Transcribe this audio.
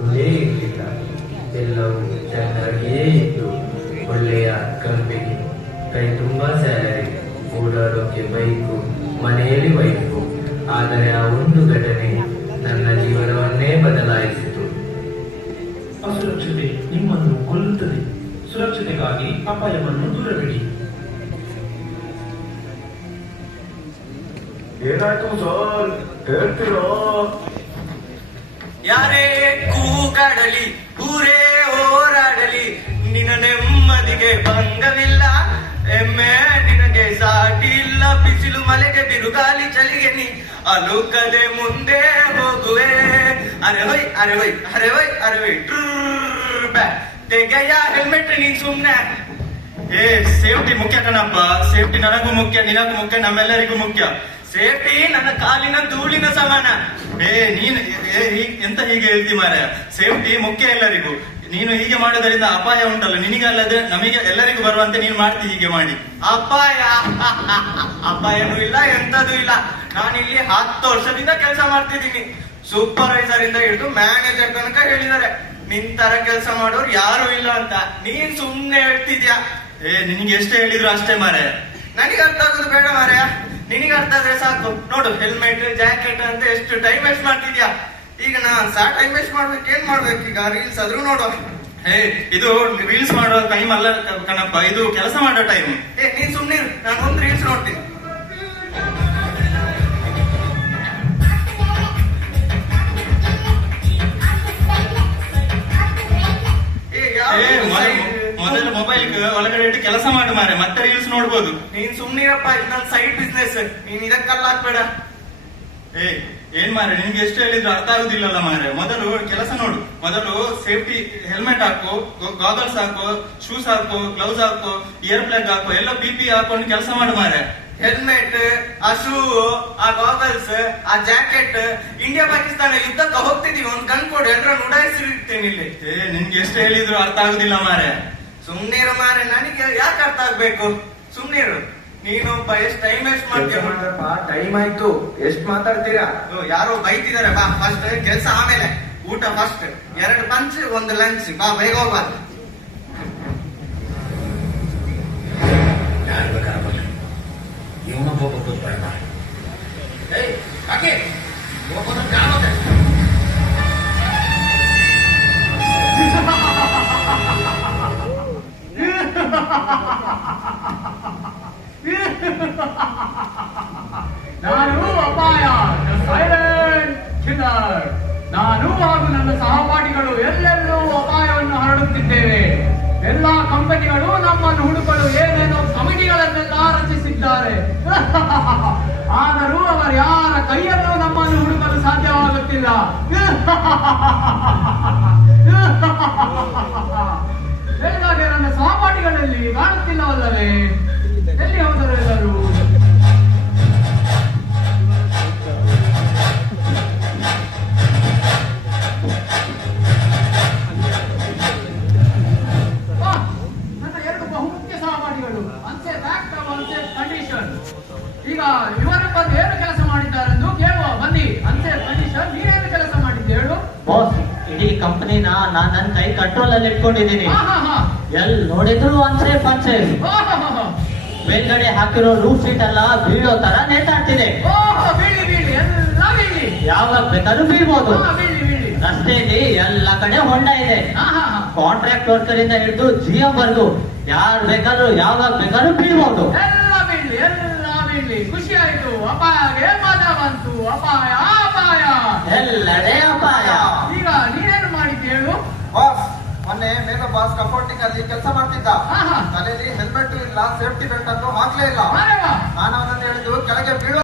ಒಂದೇ ಇರಲಿಲ್ಲ. ಎಲ್ಲವೂ ಚೆನ್ನಾಗಿಯೇ ಇತ್ತು. ಒಳ್ಳೆಯ ಕಂಪನಿ, ಕೈ ತುಂಬಾ ಸ್ಯಾಲರಿ, ಓಡಾಡೋಕೆ ಬೈಕು, ಮನೆಯಲ್ಲಿ ವೈಫು. ಆದರೆ ಆ ಒಂದು ಘಟನೆ ನನ್ನ ಜೀವನವನ್ನೇ ಬದಲಾಯಿಸಿತು. ಅಸುರಕ್ಷತೆ ನಿಮ್ಮನ್ನು ಕೊಲ್ಲುತ್ತದೆ. ಸುರಕ್ಷತೆಗಾಗಿ ಅಪಾಯವನ್ನು ದೂರವಿಡಿ. ಏನಾಯ್ತು ಸರ್, ಹೇಳ್ತೀರೋ? ಯಾರೇ ಕೂಗಾಡಲಿ, ಊರೇ ಹೋರಾಡಲಿ, ನಿನ್ನ ನೆಮ್ಮದಿಗೆ ಭಂಗವಿಲ್ಲ. ಎಮ್ಮೆ ನಿನಗೆ ಸಾಟಿ ಇಲ್ಲ. ಬಿಸಿಲು ಮಲೆಗೆ ಬಿರುಗಾಲಿ ಚಳಿಗೆ ನೀ ಅಲುಕದೆ ಮುಂದೆ ಹೋಗುವೆ. ಅರೆ ಹೊಯ್ ಅರೆ ಹೊಯ್ ಅರೆ ಹೊಯ್ ಅರೆ ಹೊಯ್ ತೆಗೆಯ ಹೆಲ್ಮೆಟ್. ನೀನ್ ಸುಮ್ನೆ ಸೇಫ್ಟಿ ಮುಖ್ಯ ಕಣಪ್ಪ. ಸೇಫ್ಟಿ ನನಗೂ ಮುಖ್ಯ, ನಿನಗೂ ಮುಖ್ಯ, ನಮ್ಮೆಲ್ಲರಿಗೂ ಮುಖ್ಯ. ಸೇಫ್ಟಿ ನನ್ನ ಕಾಲಿನ ಧೂಳಿನ ಸಮಾನ. ನೀನ್ ಎಂತ ಹೀಗೆ ಹೇಳ್ತಿ ಮಾರ? ಸೇಫ್ಟಿ ಮುಖ್ಯ ಎಲ್ಲರಿಗೂ. ನೀನು ಹೀಗೆ ಮಾಡೋದರಿಂದ ಅಪಾಯ ಉಂಟಲ್ಲ, ನಿನಗಲ್ಲದೆ ನಮಗೆ ಎಲ್ಲರಿಗೂ ಬರುವಂತೆ ನೀನು ಮಾಡ್ತಿ ಹೀಗೆ ಮಾಡಿ. ಅಪಾಯ ಅಪಾಯನೂ ಇಲ್ಲ, ಎಂತದೂ ಇಲ್ಲ. ನಾನಿಲ್ಲಿ 10 ವರ್ಷದಿಂದ ಕೆಲಸ ಮಾಡ್ತಿದ್ದೀನಿ. ಸೂಪರ್ವೈಸರ್ ಇಂದ ಹಿಡಿದು ಮ್ಯಾನೇಜರ್ ತನಕ ಹೇಳಿದ್ದಾರೆ, ನಿನ್ ತರ ಕೆಲಸ ಮಾಡೋರು ಯಾರು ಇಲ್ಲ ಅಂತ. ನೀನ್ ಸುಮ್ನೆ ಹೇಳ್ತಿದ್ಯಾ? ನಿನಗೆ ಎಷ್ಟು ಹೇಳಿದ್ರು ಅಷ್ಟೇ ಮಾರೆ. ನನಗೆ ಅರ್ಥ ಆಗೋದು ಬೇಡ ಮಾರ್ಯ, ನಿನಗೆ ಅರ್ಥ ಆದ್ರೆ ಸಾಕು. ನೋಡು, ಹೆಲ್ಮೆಟ್ ಜಾಕೆಟ್ ಅಂತ ಎಷ್ಟು ಟೈಮ್ ವೇಸ್ಟ್ ಮಾಡ್ತಿದ್ಯಾ. ಈಗ ನಾನ್ ಟೈಮ್ ವೇಸ್ಟ್ ಮಾಡ್ಬೇಕು, ಏನ್ ಮಾಡ್ಬೇಕು ಈಗ? ರೀಲ್ಸ್ ಆದ್ರೂ ನೋಡುವ. ಇದು ರೀಲ್ಸ್ ಮಾಡೋ ಟೈಮ್ ಅಲ್ಲ ಕಣಪ್ಪ, ಇದು ಕೆಲಸ ಮಾಡೋ ಟೈಮ್. ನೀನ್ ಸುಮ್ನೆ ನಾನು ಒಂದು ರೀಲ್ಸ್ ನೋಡ್ತೀನಿ. ಮೊದಲು ಮೊಬೈಲ್ ಒಳಗಡೆ ಇಟ್ಟು ಕೆಲಸ ಮಾಡು ಮಾರೆ, ಮತ್ತೆ ರೀಲ್ಸ್ ನೋಡ್ಬೋದು. ನೀನ್ ಸುಮ್ನಿರಪ್ಪ, ಇದು ನನ್ನ ಸೈಡ್ ಬಿಸ್ನೆಸ್. ನೀನ್ ಇದಕ್ಕೆಲ್ಲ ಹಾಕ್ಬೇಡ. ಏನ್ ಮಾರೆ, ನಿನ್ಗೆ ಎಷ್ಟು ಹೇಳಿದ್ರು ಅರ್ಥ ಆಗುದಿಲ್ಲಲ್ಲ ಮಾರೆ. ಮೊದಲು ಕೆಲಸ ನೋಡು. ಮೊದಲು ಸೇಫ್ಟಿ ಹೆಲ್ಮೆಟ್ ಹಾಕು, ಗಾಗಲ್ಸ್ ಹಾಕು, ಶೂಸ್ ಹಾಕು, ಗ್ಲೌಸ್ ಹಾಕು, ಇಯರ್ ಪ್ಲಗ್ ಹಾಕು, ಎಲ್ಲ PP ಹಾಕೊಂಡು ಕೆಲಸ ಮಾಡು ಮಾರೆ. ಹೆಲ್ಮೆಟ್, ಆ ಶೂ, ಆ ಗಾಗಲ್ಸ್, ಆ ಜಾಕೆಟ್. ಇಂಡಿಯಾ ಪಾಕಿಸ್ತಾನ ಯುದ್ಧಕ್ಕೆ ಹೋಗ್ತಿದೀವಿ, ಒಂದ್ ಗನ್ ಕೊಡು, ಎಲ್ಲರನ್ನು ಉಡಾಯಿಸಿರ್ತೇನೆ ಇಲ್ಲಿ. ನಿನ್ಗೆ ಎಷ್ಟು ಹೇಳಿದ್ರು ಅರ್ಥ ಆಗುದಿಲ್ಲ ಮಾರೆ. ಸುಮ್ನಿರು ಮಾರೆ, ನನಗೆ ಯಾಕೆ ಅರ್ಥ ಆಗ್ಬೇಕು? ಸುಮ್ನಿರು. ನೀನೊಬ್ಬ ಎಷ್ಟು ಟೈಮ್ ವೇಸ್ಟ್ ಮಾಡ್ತೀಯ. ಟೈಮ್ ಆಯ್ತು, ಎಷ್ಟ್ ಮಾತಾಡ್ತೀರಾ? ಯಾರೋ ಬೈತಿದಾರೆ. ಬಾ, ಫಸ್ಟ್ ಕೆಲ್ಸ, ಆಮೇಲೆ ಊಟ. First 2 punch 1 lunch. ಬಾ, ಬೇಗ ಹೋಗ್ಬಾ. ಇವನ ಹೋಗ್ಬೇಕು ಬೇಡ. ನಾನು ಅಪಾಯ, ಸೈಲೆಂಟ್ ಕಿಲ್ಲರ್. ನಾನು ಹಾಗೂ ನನ್ನ ಸಹಪಾಠಿಗಳು ಎಲ್ಲೆಲ್ಲೂ ಅಪಾಯವನ್ನು ಹರಡುತ್ತಿದ್ದೇವೆ. ಎಲ್ಲಾ ಕಂಪನಿಗಳು ನಮ್ಮನ್ನು ಹುಡುಕಲು ಏನೇನೋ ಕಮಿಟಿಗಳನ್ನೆಲ್ಲ ರಚಿಸಿದ್ದಾರೆ. ಆದರೂ ಅವರು ಯಾರ ಕೈಯಲ್ಲೂ ನಮ್ಮನ್ನು ಹುಡುಕಲು ಸಾಧ್ಯವಾಗುತ್ತಿಲ್ಲ. ಹೇಗಾಗಿ ನನ್ನ ಸಹಪಾಠಿಗಳಲ್ಲಿ ಕಾಣುತ್ತಿಲ್ಲವಲ್ಲವೇ? ಎಲ್ಲಿ ಹೋದರು ಎಲ್ಲರೂ? ನನ್ನ 2 ಬಹುಮುಖ್ಯ ಸಹಪಾಠಿಗಳು, ಅನ್ಸೇಫ್ ಆಕ್ಟ್, ಅನ್ಸೇಫ್ ಕಂಡೀಷನ್. ಈಗ ಇವರಿಬ್ಬರು ಏನು ಕೆಲಸ ಮಾಡಿದ್ದಾರೆಂದು ಕೇಳುವ ಬನ್ನಿ. ಅನ್ಸೇಫ್ ಕಂಡೀಷನ್, ನೀನೇನು ಕೆಲಸ ಮಾಡಿದ್ದೆ ಹೇಳು? ಬಾಸ್, ಇಡೀ ಕಂಪನಿನ ನಾನ್ ನನ್ನ ಕೈ ಕಂಟ್ರೋಲ್ ಅಲ್ಲಿ ಇಟ್ಕೊಂಡಿದ್ದೀನಿ. ಎಲ್ ನೋಡಿದ್ರು ಅನ್ಸೇಫ್ ಅನ್ಸೇಫ್. ಮೇಲ್ಗಡೆ ಹಾಕಿರೋ ರೂಫ್ ಶೀಟ್ ಎಲ್ಲ ಬೀಳೋ ತರ ನೇತಾಡ್ತಿದೆ. ಯಾವಾಗ ಬೇಕಾದ್ರೂ ಬೀಳ್ಬೋದು. ರಸ್ತೆಯಲ್ಲಿ ಎಲ್ಲ ಕಡೆ ಹೊಂಡ ಇದೆ. ಕಾಂಟ್ರಾಕ್ಟ್ ವರ್ಕರ್ ಇಂದ ಹಿಡಿದು GM ವರ್ಗು ಯಾರು ಬೇಕಾದ್ರೂ ಯಾವಾಗ ಬೇಕಾದ್ರೂ ಬೀಳ್ಬೋದು. ಖುಷಿ ಆಯ್ತು. ಅಪಾಯಗೆ ಮಜಾ ಬಂತು. ಅಪಾಯ ಅಪಾಯ ಎಲ್ಲೆಡೆ ಅಪಾಯ. ಈಗ ನೀನೇನು ಮಾಡಿದ್ದೆ ಹೇಳು? ಬಾಸ್, ಮೊನ್ನೆ ಮೇಘ ಬಾಸ್ ಕಫೋರ್ಟಿಂಗ್ ಅಲ್ಲಿ ಕೆಲಸ ಮಾಡ್ತಿದ್ದ. ತಲೆಯಲ್ಲಿ ಹೆಲ್ಮೆಟ್ ಇಲ್ಲ, ಸೇಫ್ಟಿ ಬೆಲ್ಟ್ ಅನ್ನು ಹಾಕ್ಲೇ ಇಲ್ಲ. ನಾನು ಅವನನ್ನು ಹೇಳಿದ್ದು ಕೆಳಗೆ ಬೀಳು